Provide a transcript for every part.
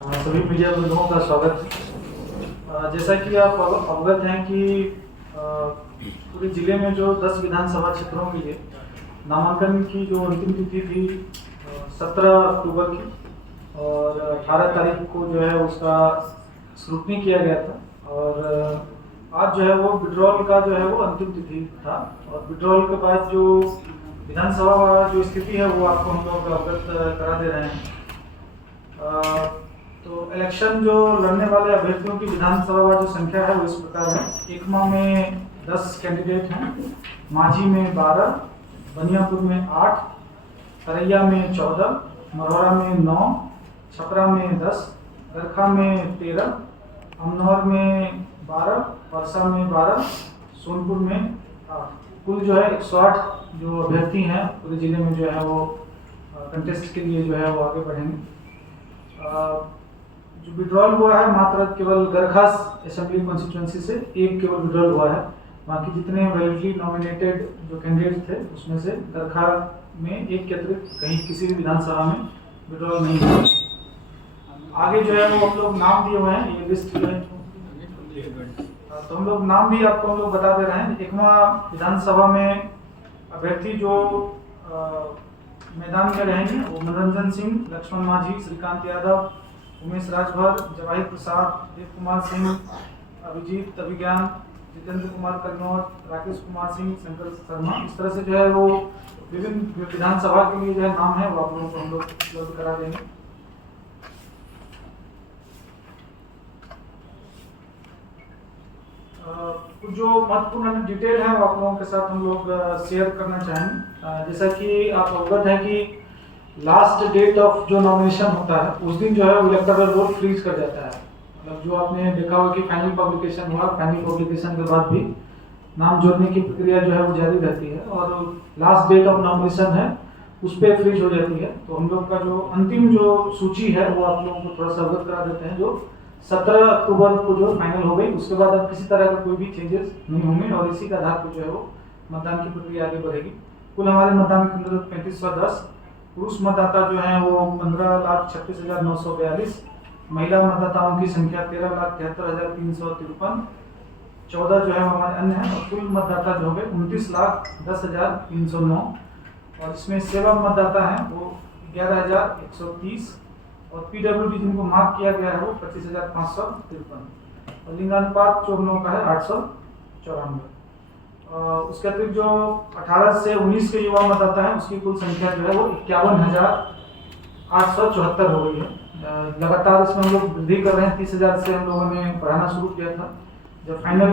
सभी मीडिया बंधुओं का स्वागत है। जैसा कि आप अवगत हैं कि पूरे जिले में जो 10 विधानसभा क्षेत्रों के लिए नामांकन की जो अंतिम तिथि थी 17 अक्टूबर की, और 18 तारीख को जो है उसका स्क्रूटनी किया गया था। और आज जो है वो विड्रॉल का जो है वो अंतिम तिथि था। और विड्रॉल के बाद जो विधानसभा जो स्थिति है वो आपको हम लोग अवगत करा दे रहे हैं। तो इलेक्शन जो लड़ने वाले अभ्यर्थियों की विधानसभा जो संख्या है वो इस प्रकार है। एकमा में 10 कैंडिडेट हैं, माझी में 12, बनियापुर में 8, तरैया में 14, मरौरा में 9, छपरा में 10, गरखा में 13, अमनौर में 12, परसा में 12, सोनपुर में 8। कुल जो है 108 जो अभ्यर्थी हैं पूरे जिले में जो है वो कंटेस्ट के लिए जो है वो आगे बढ़ेंगे। जो विड्रॉल हुआ है मात्र केवल गरखा असेंबली कॉन्स्टिट्यूंसी से एक केवल विड्रॉल हुआ है। बाकी जितने वैलिडली नॉमिनेटेड जो कैंडिडेट थे उसमें से गरखा में एक के अतिरिक्त कहीं किसी भी विधानसभा में विड्रॉल नहीं हुआ। आगे जो है वो हम लोग नाम दिए हुए हैं, ये लिस्ट है तो हम लोग नाम भी आपको हम लोग बता दे रहे हैं। एकमा विधानसभा में अभ्यर्थी जो मैदान में रहेंगे वो मनोरंजन सिंह, लक्ष्मण माझी, श्रीकांत यादव, उमेश राजभर, जवाहिर प्रसाद, देव कुमार सिंह, अभिजीत अभिज्ञान, जितेंद्र कुमार कन्नौज, राकेश कुमार सिंह, शंकर शर्मा। इस तरह से जो है वो विभिन्न विधानसभा के लिए जो है नाम है वो आप लोगों को हम लोग उपलब्ध करा देंगे। कुछ जो महत्वपूर्ण डिटेल है वो आप लोगों के साथ हम लोग शेयर करना चाहेंगे। जैसा कि आप अवगत है कि लास्ट डेट ऑफ जो नॉमिनेशन होता है उस दिन जो है वो इलेक्टोरल रोल फ्रीज कर जाता है। मतलब जो आपने देखा होगा कि फाइनल पब्लिकेशन हुआ, फाइनल पब्लिकेशन के बाद भी नाम जोड़ने की प्रक्रिया जो है वो जारी रहती है और लास्ट डेट ऑफ नॉमिनेशन है उस पर फ्रीज हो जाती है। तो हम लोग का जो अंतिम जो सूची है वो आप लोगों को थोड़ा सा अवगत करा देते हैं। जो 17 अक्टूबर को जो फाइनल हो गई उसके बाद अब किसी तरह का कोई भी चेंजेस नहीं होंगे और इसी के आधार पर जो है वो मतदान की प्रक्रिया आगे बढ़ेगी। कुल हमारे मतदान केंद्र 3510, पुरुष मतदाता जो है वो 15,36,942, महिला मतदाताओं की संख्या 13,73,353, 14 जो है हमारे अन्य हैं और कुल मतदाता जो हो गए 29,10,309। और इसमें सेवा मतदाता हैं वो 11,130 और पीडब्ल्यूडी जिनको मार्क किया गया है वो 25,553 और लिंगानुपात जो हम लोगों का है 894। उसके अतिरिक्त जो 18 से 19 के युवा मतदाता है उसकी कुल संख्या जो है वो 51,874 हो गई है। लगातार इसमें हम लोग वृद्धि कर रहे हैं। 30,000 से हम लोगों ने बढ़ाना शुरू किया था। जब फाइनल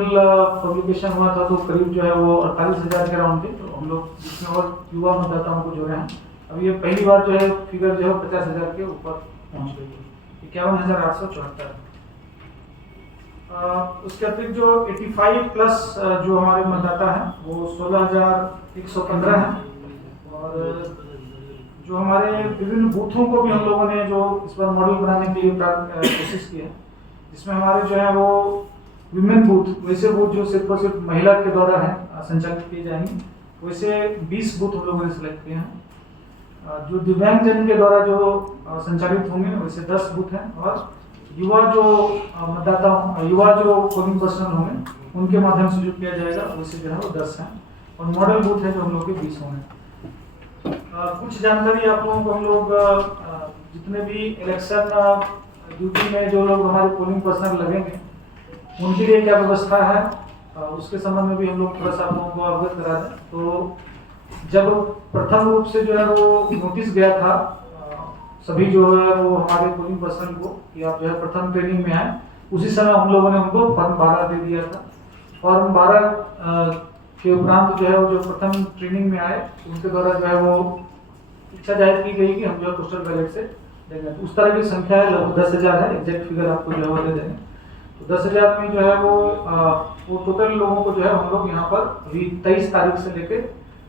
पब्लिकेशन हुआ था तो करीब जो है वो 48,000 के अराउंड थे। तो हम लोग जिसमें और युवा मतदाताओं को जोड़े हैं। अब ये पहली बार जो है फिगर जो है 50,000 के ऊपर पहुँच गई है, 51,874। उसके अतिरिक्त जो 85 प्लस जो हमारे मतदाता हैं वो 16,115 हैं। और जो हमारे विभिन्न बूथों को भी हम लोगों ने जो इस बार मॉडल बनाने के लिए कोशिश की है, जिसमें हमारे जो है वो विमेन बूथ, वैसे बूथ जो सिर्फ और सिर्फ महिला के द्वारा है संचालित किए जाएंगे, वैसे 20 बूथ हम लोगों ने सिलेक्ट किए हैं। जो दिव्यांग जन के द्वारा जो संचालित होंगे वैसे 10 बूथ हैं। और युवा जो मतदाता, युवा जो पोलिंग पर्सनल होंगे उनके माध्यम से जो किया जाएगा वैसे जो है वो 10 हैं। और मॉडल बूथ है जो हम लोग के 20 होंगे। कुछ जानकारी आप लोगों को हम लोग जितने भी इलेक्शन ड्यूटी में जो लोग हमारे पोलिंग पर्सनल लगेंगे उनके लिए क्या व्यवस्था है उसके संबंध में भी हम लोग थोड़ा सा आप लोगों को अवगत करा दें। तो जब प्रथम रूप से जो है वो नोटिस गया था सभी जो है वो हमारे पोलिंग पर्सन को कि आप जो है प्रथम ट्रेनिंग में आए, उसी समय हम लोगों ने उनको फॉर्म 12 दे दिया था। फॉर्म 12 के उपरांत जो है वो जो प्रथम ट्रेनिंग में आए उनके द्वारा जो है वो इच्छा जाहिर की गई कि हम जो है पोस्टल बैलेट से देंगे। उस तरह की संख्या है, लगभग 10,000 है। एग्जैक्ट फिगर आपको जो है वो दे देंगे। तो 10,000 में जो है वो टोटल लोगों को जो है हम लोग यहाँ पर अभी 23 तारीख से लेकर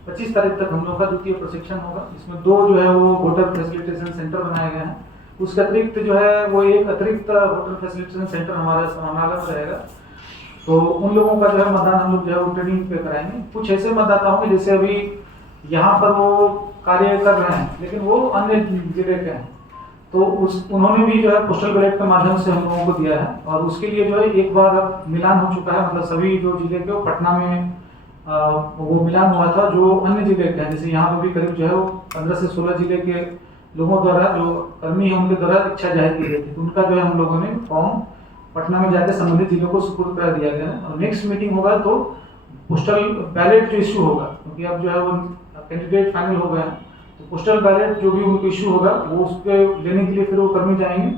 25 तारीख तक हम लोग का द्वितीय प्रशिक्षण होगा। इसमें 2 जो है वो वोटर फैसिलिटेशन सेंटर बनाए गए हैं। उसके अतिरिक्त जो है वो एक अतिरिक्त वोटर फैसिलिटेशन सेंटर हमारे समानालय में रहेगा। तो उन लोगों का जो है मतदान हम लोग जो है वो ट्रेनिंग पे कराएंगे। कुछ ऐसे मतदाता होंगे जैसे अभी यहाँ पर वो कार्य कर रहे हैं लेकिन वो अन्य जिले के हैं, तो उन्होंने भी जो है पोस्टल बैलेट के माध्यम से हम लोगों को दिया है। और उसके लिए जो है एक बार मिलान हो चुका है, मतलब सभी जो जिले के पटना में वो मिलान हुआ था जो अन्य जिले के हैं, जैसे यहाँ पे भी करीब जो है वो 15 से 16 जिले के लोगों द्वारा, जो कर्मी है उनके द्वारा इच्छा जाहिर की गई थी, तो उनका जो है हम लोगों ने फॉर्म पटना में जाकर संबंधित जिलों को सुपुर्द करा दिया गया है। और नेक्स्ट मीटिंग होगा तो पोस्टल बैलेट जो इशू होगा, क्योंकि अब जो है वो कैंडिडेट फाइनल हो गए हैं, तो पोस्टल बैलेट जो भी उनको इशू होगा वो उसके लेने के लिए फिर वो कर्मी जाएंगे,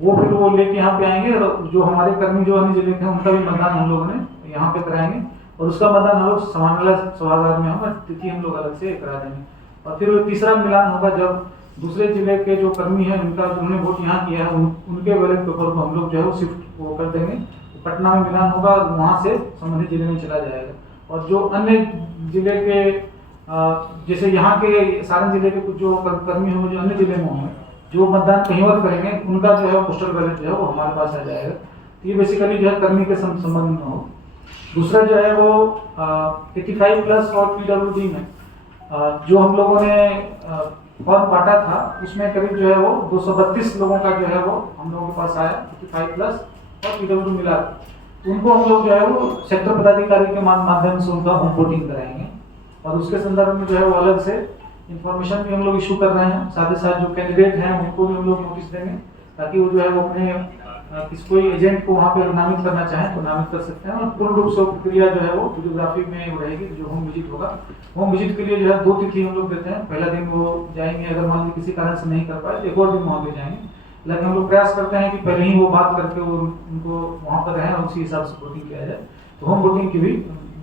वो फिर वो लेके यहाँ पे आएंगे। और जो हमारे कर्मी जो अन्य जिले के हैं उनका भी मतदान हम लोगों ने यहाँ पे कराएंगे, और उसका मतदान हम लोग समानाला सभागार में होगा, तिथि हम लोग अलग से करा देंगे। और फिर तीसरा मिलान होगा जब दूसरे जिले के जो कर्मी हैं उनका जिन्होंने वोट यहाँ किया है उनके बैलेट पेपर को हम लोग जो है वो शिफ्ट वो कर देंगे, पटना में मिलान होगा और वहाँ से संबंधित जिले में चला जाएगा। और जो अन्य जिले के जैसे यहाँ के सारण जिले के कुछ जो कर्मी होंगे जो अन्य जिले में होंगे, जो मतदान कहीं और करेंगे उनका जो है पोस्टल बैलेट जो है वो हमारे पास आ जाएगा। तो ये बेसिकली जो है कर्मी के संबंध में हो। दूसरा जो है वो 85 प्लस और PWD में जो हम लोगों ने फॉर्म बांटा था उसमें करीब जो है वो 232 लोगों का जो है वो हम लोगों के पास आया 85 प्लस और PWD मिला, तो उनको हम लोग जो है वो सेक्टर पदाधिकारी के माध्यम से उनका होम वोटिंग कराएंगे। और उसके संदर्भ में जो है वो अलग से इंफॉर्मेशन भी हम लोग इशू कर रहे हैं, साथ ही साथ जो कैंडिडेट हैं उनको भी हम लोग नोटिस देंगे, ताकि वो जो है वो अपने किसी कोई एजेंट को वहाँ पे नामित करना चाहें तो नामित कर सकते हैं। और पूर्ण रूप से प्रक्रिया जो है वो वीडियोग्राफी में रहेगी, जो होम विजिट होगा। होम विजिट के लिए जो है 2 तिथि हम लोग देते हैं, पहला दिन वो जाएंगे, अगर मान लीजिए किसी कारण से नहीं कर पाए एक और दिन वहाँ पे जाएंगे, लेकिन हम लोग प्रयास करते हैं कि पहले ही वो बात करके वो उनको वहाँ पर रहें और उसी हिसाब से वोटिंग किया जाए, तो होम वोटिंग की भी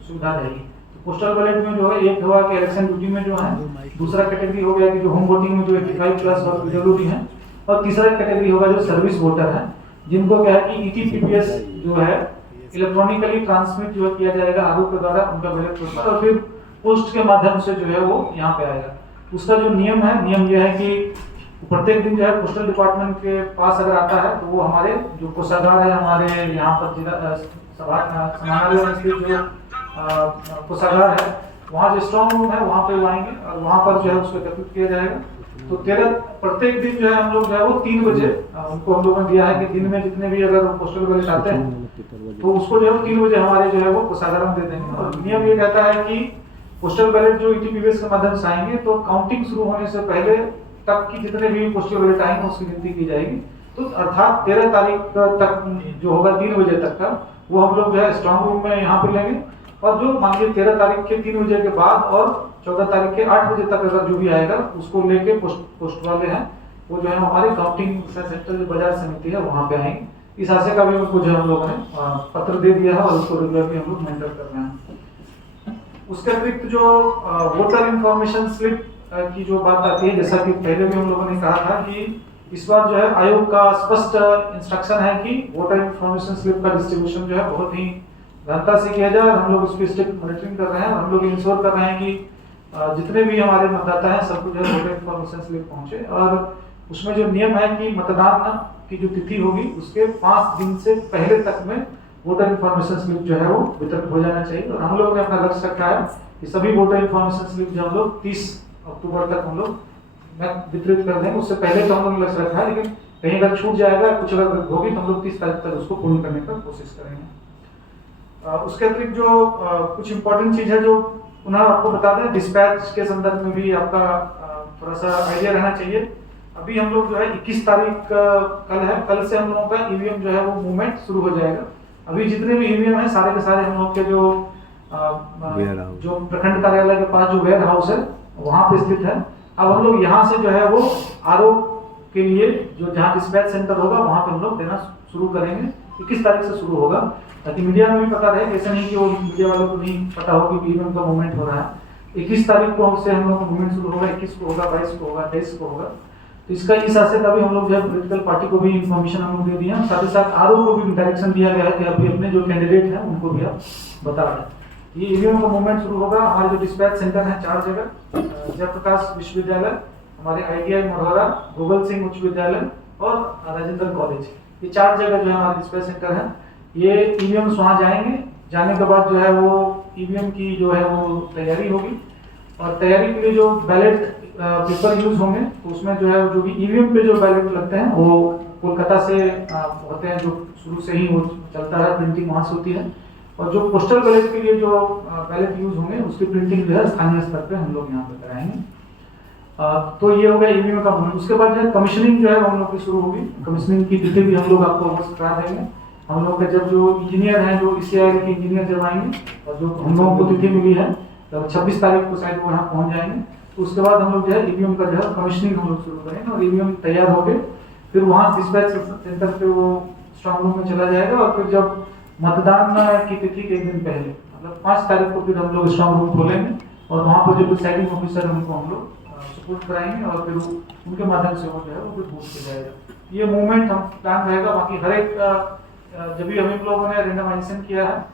सुविधा रहेगी। तो पोस्टल बैलेट में जो है एक हुआ कि इलेक्शन ड्यूटी में जो है, दूसरा कैटेगरी हो गया कि जो होम वोटिंग में जो 85 प्लस और PWD है, और तीसरा कैटेगरी होगा जो सर्विस वोटर है, जिनको क्या है कि ETPPS जो है इलेक्ट्रॉनिकली ट्रांसमिट जो किया जाएगा आरोप के द्वारा उनका बैलेट पेपर, और फिर पोस्ट के माध्यम से जो है वो यहाँ पे आएगा। उसका जो नियम यह है कि प्रत्येक दिन जो है पोस्टल डिपार्टमेंट के पास अगर आता है तो वो हमारे जो कोषागार है, हमारे यहाँ पर जिला समानालय में स्थित जो कोषागार है, वहाँ जो स्ट्रॉन्ग रूम है वहाँ पे वो आएंगे और वहाँ पर जो है उसको एकत्रित किया जाएगा। तो प्रत्येक दिन जो है हम लोग जो है वो 3 बजे उनको हम लोगों ने दिया है कि दिन में जितने भी अगर पोस्टल बैलेट आते हैं तो उसको जो है 3 बजे हमारे जो है वो कोषागार में दे देंगे। और नियम ये कहता है कि पोस्टल बैलेट जो ETPPS के माध्यम से आएंगे तो काउंटिंग शुरू होने से पहले तक की जितने भी पोस्टल बैलेट आएंगे उसकी गिनती की जाएगी। तो अर्थात 13 तारीख तक जो होगा 3 बजे तक का वो हम लोग जो है स्ट्रॉन्ग रूम में यहाँ पे लेंगे, और जो मान लीजिए 13 तारीख के 3 बजे के बाद और 14 तारीख के 8 बजे तक अगर जो भी आएगा उसको लेके पोस्ट वाले हैं वो जो है हमारे काउंटिंग सेंटर जो बाजार समिति है वहाँ पे आएंगे। इस आशय का भी उनको जो हम लोगों ने पत्र दे दिया है और उसको रेगुलरली हम लोग मेंटेन कर रहे हैं। उसके अतिरिक्त जो वोटर इन्फॉर्मेशन स्लिप की जो बात आती है, जैसा कि पहले भी हम लोगों ने कहा था कि इस बार जो है आयोग का स्पष्ट इंस्ट्रक्शन है कि वोटर इन्फॉर्मेशन स्लिप का डिस्ट्रीब्यूशन जो है बहुत ही गहनता से किया जाए। हम लोग उसकी स्ट्रिक्ट मॉनिटरिंग कर रहे हैं, हम लोग इंश्योर कर रहे हैं कि जितने भी हमारे मतदाता हैं सबको जो है वोटर इन्फॉर्मेशन स्लिप पहुंचे। और उसमें जो नियम है कि मतदान की जो तिथि होगी उसके 5 दिन से पहले तक में वोटर इन्फॉर्मेशन स्लिप जो है वो वितरित हो जाना चाहिए। और हम लोग ने अपना लक्ष्य रखा है कि सभी वोटर इन्फॉर्मेशन स्लिप जो हम लोग 30 अक्टूबर तक हम लोग वितरित कर देंगे। उससे पहले तो हम लोग लक्ष्य रखा है, लेकिन कहीं अगर छूट जाएगा कुछ अगर होगी तो हम लोग 30 तारीख तक उसको पूर्ण करने का कोशिश करेंगे। उसके अतिरिक्त जो कुछ इंपॉर्टेंट चीज है जो पुनः आपको बता दें, डिस्पैच के संदर्भ में भी आपका थोड़ा सा आइडिया रहना चाहिए। अभी हम लोग जो है 21 तारीख कल है, कल से हम लोगों का ईवीएम जो है वो मूवमेंट शुरू हो जाएगा। अभी जितने भी ईवीएम है सारे के सारे हम लोग के जो प्रखंड कार्यालय के पास जो वेयर हाउस है वहाँ पे स्थित है। अब हम लोग यहाँ से जो है वो आरओ के लिए जो जहाँ डिस्पैच सेंटर होगा वहाँ पे हम लोग देना शुरू करेंगे। 21 तारीख से शुरू होगा, ताकि मीडिया में भी पता रहे, ऐसा नहीं कि वो मीडिया वालों को नहीं पता हो कि ईवीएम का मूवमेंट हो रहा है। 21 तारीख को हमसे हम लोग का मूवमेंट शुरू होगा, 21 को होगा, 22 को होगा, 23 को होगा। तो इसका इस आशय का भी हम लोग जो है पॉलिटिकल पार्टी को भी इन्फॉर्मेशन हम लोग दे दिया, साथ ही साथ आरओ को भी डायरेक्शन दिया गया है कि अभी अपने जो कैंडिडेट हैं उनको भी आप बता दें। ये ईवीएम का मूवमेंट शुरू होगा। हमारे जो डिस्पैच सेंटर है 4 जगह, जयप्रकाश विश्वविद्यालय, हमारे ITI मढ़ौरा, भोगल सिंह उच्च विद्यालय और राजेंद्र कॉलेज, ये 4 जगह जो है हमारे डिस्पैच सेंटर है। ये ईवीएम वहाँ जाएंगे, जाने के बाद जो है वो ईवीएम की जो है वो तैयारी होगी, और तैयारी के लिए जो बैलेट पेपर यूज होंगे, तो उसमें जो है जो भी ईवीएम पे जो बैलेट लगते हैं वो कोलकाता से होते हैं, जो शुरू से ही वो चलता है, प्रिंटिंग वहाँ से होती है। और जो पोस्टल बैलेट के लिए जो बैलेट यूज होंगे उसकी प्रिंटिंग जो है स्थानीय स्तर पे हम लोग यहाँ पे कराएंगे। तो ये हो गया ईवीएम का मूवमेंट। उसके बाद जो है कमीशनिंग जो है हम लोग की शुरू होगी। कमीशनिंग की तिथि भी हम लोग आपको अवश्य करा देंगे। हम लोग के जब जो इंजीनियर हैं, जो ECIL के इंजीनियर जब आएंगे और जो हम लोगों को तिथि मिली है, तब 26 तारीख को शायद वो यहाँ पहुँच जाएंगे। तो उसके बाद हम लोग जो है ईवीएम का जो है कमीशनिंग हम लोग शुरू करेंगे और ईवीएम तैयार हो गए फिर वहाँ डिस्पैच सेंटर पे वो स्ट्रॉन्ग रूम में चला जाएगा। और फिर जब मतदान की तिथि के एक दिन पहले मतलब 5 तारीख को फिर हम लोग स्ट्रॉन्ग रूम खोलेंगे और वहाँ पर जो प्रिसाइडिंग ऑफिसर उनको हम लोग सपोर्ट कराएंगे और फिर उनके माध्यम से वो जो है वो फिर बूथ पे जाएगा। ये मूवमेंट हम प्लान रहेगा। बाकी हर एक जब भी हम लोगों ने रेंडमाइजेशन किया है,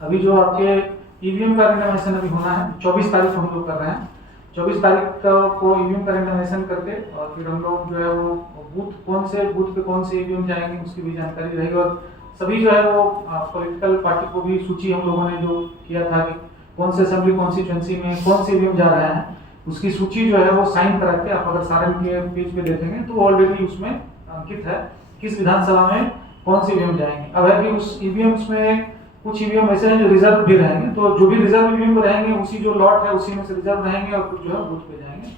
अभी जो आपके ईवीएम का रेंडमाइजेशन अभी होना है 24 तारीख को हम लोग कर रहे हैं। 24 तारीख को ईवीएम का रेंडमाइजेशन करके और फिर हम लोग जो है वो कौन से बूथ पे कौन से ईवीएम जाएंगे उसकी भी जानकारी रहेगी। और सभी जो है वो पॉलिटिकल पार्टी को भी सूची हम लोगों ने जो किया था कि कौन से असेंबली कॉन्स्टिट्यूएंसी में कौन से ईवीएम जा रहे हैं, उसकी सूची जो है वो साइन करा के आप अगर सारण के पेज पे देखेंगे तो ऑलरेडी उसमें अंकित है किस विधानसभा में कौन से ईवीएम जाएंगे। अब है कि उस ईवीएम्स में कुछ ईवीएम ऐसे हैं जो रिजर्व भी रहेंगे, तो जो भी रिजर्व ईवीएम रहेंगे उसी जो लॉट है उसी में से रिजर्व रहेंगे और कुछ जो है बूथ पे जाएंगे,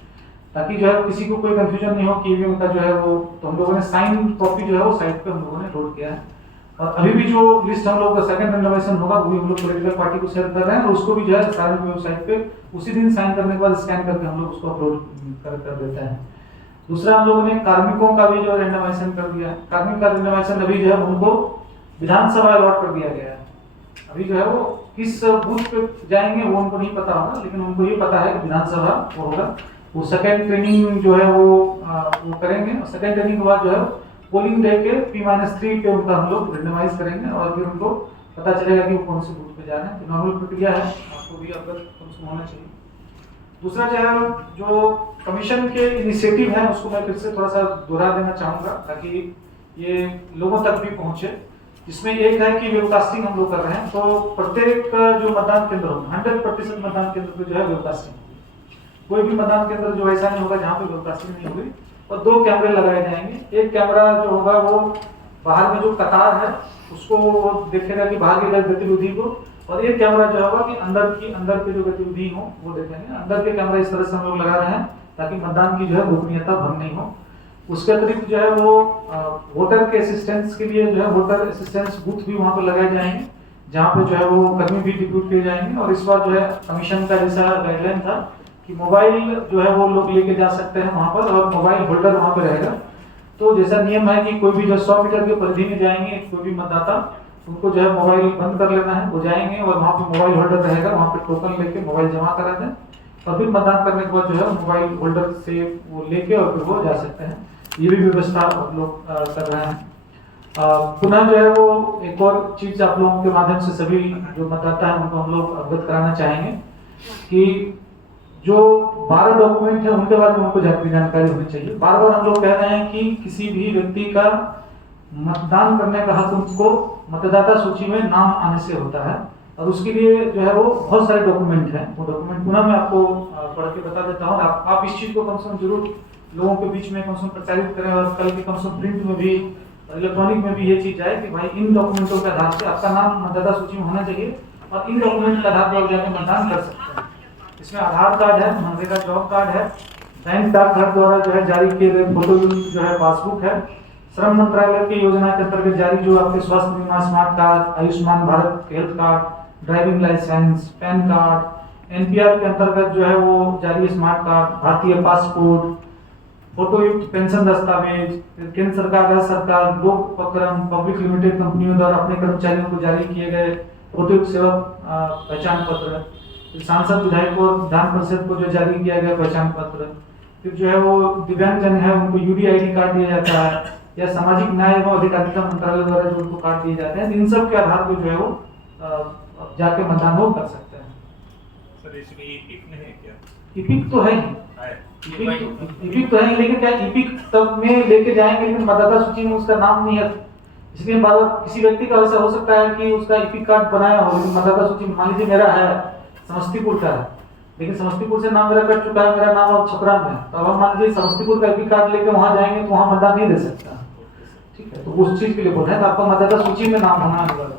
ताकि जो है किसी को कोई कंफ्यूजन नहीं हो कि ईवीएम का जो है वो। तो हम लोगों ने साइन कॉपी जो है वो साइट पे हम लोगों ने लोड किया है। और अभी भी जो लिस्ट हम लोग का सेकंड रेंडमाइजेशन होगा वो भी हम लोग पॉलिटिकल पार्टी को शेयर कर रहे हैं और उसको भी जो है सारे वेबसाइट पे उसी दिन साइन करने के बाद स्कैन करके हम लोग उसको अपलोड कर देते हैं। दूसरा हम लोगों ने कार्मिकों का भी जो रेंडमाइजेशन कर दिया। कार्मिक का रेंडमाइजेशन अभी जो है उनको विधानसभा अलॉट कर दिया गया है। अभी जो है वो किस बूथ पे जाएंगे वो उनको नहीं पता होगा, लेकिन उनको ये पता है कि विधानसभा वो होगा। वो सेकेंड ट्रेनिंग जो है वो करेंगे और सेकेंड ट्रेनिंग के बाद जो है पोलिंग डे के P-3 पे उनका हम लोग रेंडमाइज करेंगे और फिर उनको पता चलेगा कि वो कौन से बूथ पे जा रहे हैं। तो नॉर्मल प्रक्रिया है, आपको भी अवगत कम से कम होना चाहिए। दूसरा जो है जो कमीशन के इनिशिएटिव है उसको मैं फिर से थोड़ा सा दोहरा देना चाहूँगा ताकि ये लोगों तक भी पहुँचे। इसमें एक है कि वेबकास्टिंग हम लोग कर रहे हैं, तो प्रत्येक जो मतदान केंद्र होगा 100% मतदान केंद्र पे जो है वेबकास्टिंग होगी। कोई भी मतदान केंद्र जो ऐसा नहीं होगा जहाँ पे वेबकास्टिंग नहीं होगी। और 2 कैमरे लगाए जाएंगे। एक कैमरा जो होगा वो बाहर में जो कतार है उसको देखेगा कि बाहर की गतिविधि को, और एक कैमरा जो होगा कि अंदर की जो गतिविधि हो वो देखेंगे। अंदर के कैमरा इस तरह से हम लोग लगा रहे हैं ताकि मतदान की जो है गोपनीयता भंग नहीं हो। उसके अतिरिक्त जो है वो वोटर के असिस्टेंस के लिए जो है वोटर असिस्टेंस बूथ भी वहाँ पर लगाए जाएंगे जहाँ पे जो है वो कर्मी भी डिप्यूट किए जाएंगे। और इस बार जो है कमीशन का जैसा गाइडलाइन था कि मोबाइल जो है वो लोग लेके जा सकते हैं वहाँ पर और मोबाइल होल्डर वहाँ पे रहेगा। तो जैसा नियम है कि कोई भी जो 100 मीटर के परिधि में जाएंगे कोई भी मतदाता, उनको जो है मोबाइल बंद कर लेना है। वो जाएंगे और वहाँ पे मोबाइल होल्डर रहेगा, वहाँ पे टोकन लेके मोबाइल जमा करा दें और फिर मतदान करने के बाद जो है मोबाइल होल्डर से वो लेके और फिर वो जा सकते हैं। ये भी व्यवस्था आप लोग कर रहे हैं। पुनः जो है वो एक और चीज आप लोगों के माध्यम से सभी जो मतदाता है उनको हम लोग अवगत कराना चाहेंगे कि जो 12 डॉक्यूमेंट है उनके बारे में उनको जानकारी होनी चाहिए। बार बार हम लोग कह रहे हैं कि किसी भी व्यक्ति का मतदान करने का हक उनको मतदाता सूची में नाम आने से होता है और उसके लिए जो है वो बहुत सारे डॉक्यूमेंट हैं। वो डॉक्यूमेंट पुनः मैं आपको पढ़ के बता देता हूँ। आप इस चीज को कम से कम जरूर लोगों के बीच में कम से कम प्रचारित करें और कल के कम से कम प्रिंट में भी इलेक्ट्रॉनिक में भी ये चीज आए कि भाई इन डॉक्यूमेंटों के आधार से आपका नाम मतदाता सूची में होना चाहिए और इन डॉक्यूमेंट के आधार पर आप जाकर मतदान कर सकते हैं। इसमें आधार कार्ड है, मनरेगा जॉब कार्ड है, बैंक डाकघर द्वारा जो है जारी किए गए फोटो जो है पासबुक है, श्रम मंत्रालय की योजना के अंतर्गत जारी जो आपके स्वास्थ्य बीमा smart card, Ayushman Bharat health card, driving licence, PAN card, NPR के अंतर्गत जो है वो जारी स्मार्ट कार्ड, भारतीय पासपोर्ट, फोटोयुक्त पेंशन दस्तावेज, केंद्र सरकार, राज्य सरकार, लोक उपक्रम, पब्लिक लिमिटेड कंपनियों द्वारा अपने कर्मचारियों को जारी किए गए फोटोयुक्त सेवक पहचान पत्र, सांसद विधायक और विधान परिषद को जो जारी किया गया पहचान पत्र, फिर जो है वो दिव्यांगजन है उनको UDID कार्ड दिया जाता है या सामाजिक न्याय एवं अधिकारिता मंत्रालय द्वारा जो उनको कार्ड दिए जाते हैं। इन सब के आधार पर जो है वो जाके मतदान वो कर सकते हैं। सर इसमें ईपिक नहीं है क्या? ईपिक तो है ही, ईपिक तो है, लेकिन क्या ईपिक तब में लेके जाएंगे लेकिन मतदाता सूची में उसका नाम नहीं है। इसलिए बार किसी व्यक्ति का ऐसा हो सकता है कि उसका ईपिक कार्ड बनाया हो लेकिन मतदाता सूची मान लीजिए मेरा है समस्तीपुर का है लेकिन समस्तीपुर से नाम मेरा कट चुका है, मेरा नाम अब छपरा में है, तो अब हम मान लीजिए समस्तीपुर का एपी कार्ड लेके वहाँ जाएंगे तो वहाँ मतदान नहीं दे सकता। ठीक है, तो उस चीज के लिए बोल रहे हैं, तो आपका मतदाता सूची में नाम होना अनिवार्य है।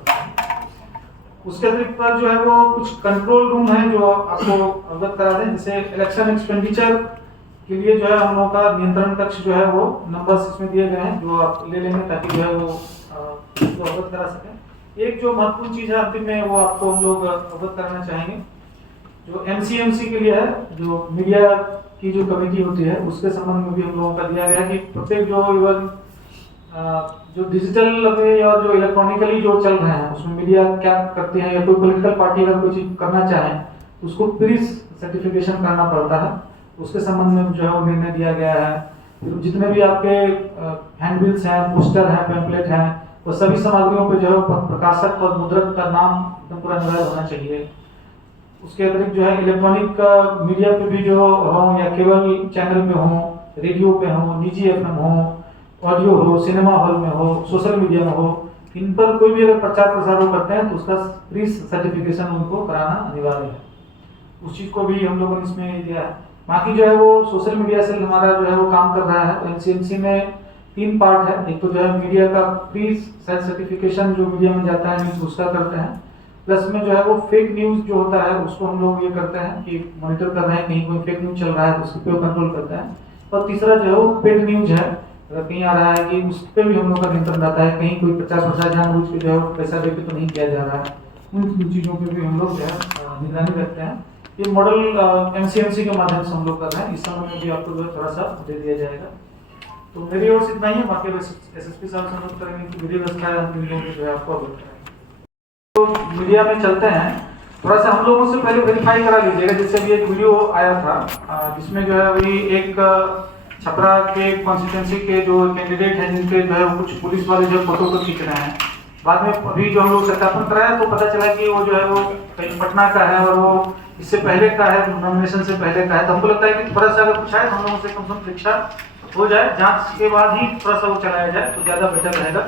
उसके अतिरिक्त पर जो है वो कुछ कंट्रोल रूम है जो आपको अवगत करा दें, जैसे इलेक्शन एक्सपेंडिचर के लिए जो है हम लोगों का नियंत्रण कक्ष जो है वो नंबर्स इसमें दिए गए हैं, जो आप ले लेंगे ताकि जो है वो इसको अवगत करा सकें। एक जो महत्वपूर्ण चीज है अंतिम में वो आपको हम लोग अवगत कराना चाहेंगे, जो एमसीएमसी के लिए है, जो मीडिया की जो कमेटी होती है उसके संबंध में भी हम लोगों का दिया गया कि प्रत्येक जो इवन जो डिजिटल और जो इलेक्ट्रॉनिकली जो चल रहे हैं उसमें मीडिया क्या करते हैं, या कोई पॉलिटिकल पार्टी अगर कुछ करना चाहे तो उसको प्री सर्टिफिकेशन करना पड़ता है, उसके संबंध में जो है वो निर्णय दिया गया है। फिर जितने भी आपके हैंडबिल्स हैं, पोस्टर हैं, पैम्पलेट हैं, वो सभी सामग्रियों पे जो है प्रकाशक और मुद्रक का नाम एकदम पूरा अनिवार्य होना चाहिए। उसके अतिरिक्त जो है इलेक्ट्रॉनिक मीडिया पे भी जो हो या केबल चैनल में हो, रेडियो पे हो, निजी एफएम हो, ऑडियो हो, सिनेमा हॉल में हो, सोशल मीडिया में हो, इन पर कोई भी अगर प्रचार प्रसार हो करते हैं तो उसका प्री सर्टिफिकेशन उनको कराना अनिवार्य है। उस चीज को भी हम लोगों ने इसमें दिया है। बाकी जो है वो सोशल मीडिया से हमारा जो है वो काम कर रहा है। एनसीएमसी में 3 पार्ट है, एक तो जो है मीडिया का प्री सर्टिफिकेशन जो मीडिया में जाता है न्यूज उसका करते हैं, प्लस में जो है वो फेक न्यूज जो होता है उसको हम लोग ये करते हैं कि मॉनिटर कर रहे हैं, कहीं कोई फेक न्यूज चल रहा है तो उसके ऊपर कंट्रोल करते हैं। और तीसरा जो है वो पेड न्यूज है, अगर कहीं आ रहा है कि उस पर भी हम लोग का नियंत्रण रहता है, कहीं कोई प्रचार प्रसार जानबूझ के जो है पैसा देके तो नहीं किया जा रहा है, उन चीज़ों पे भी हम लोग जो है निगरानी रखते हैं। ये मॉडल एमसीएमसी के माध्यम से हम लोग कर रहे हैं, इस समय में भी आपको जो है थोड़ा सा दे दिया जाएगा। तो मेरी ओर से इतना ही है, बाकी एसएसपी साहब से अनुरोध करेंगे कि विधि व्यवस्था जो है आपको अवगत कराएं। तो मीडिया में चलते हैं, थोड़ा सा हम लोगों से पहले वेरीफाई करा लीजिएगा। जैसे अभी एक वीडियो आया था जिसमें जो है अभी एक छपरा के कॉन्स्टिट्यूंसी के जो कैंडिडेट हैं जिनके जो है कुछ पुलिस वाले जो फोटो को खींच रहे हैं, बाद में अभी जो हम लोग सत्यापन कराया तो पता चला कि वो जो है वो कहीं पटना का है और वो इससे पहले का है, नॉमिनेशन से पहले का है। तो हमको लगता है कि थोड़ा सा अगर कुछ है हम लोगों से कम से कम परीक्षा हो जाए, जांच के बाद ही थोड़ा सा वो चलाया जाए तो ज़्यादा बेटर रहेगा।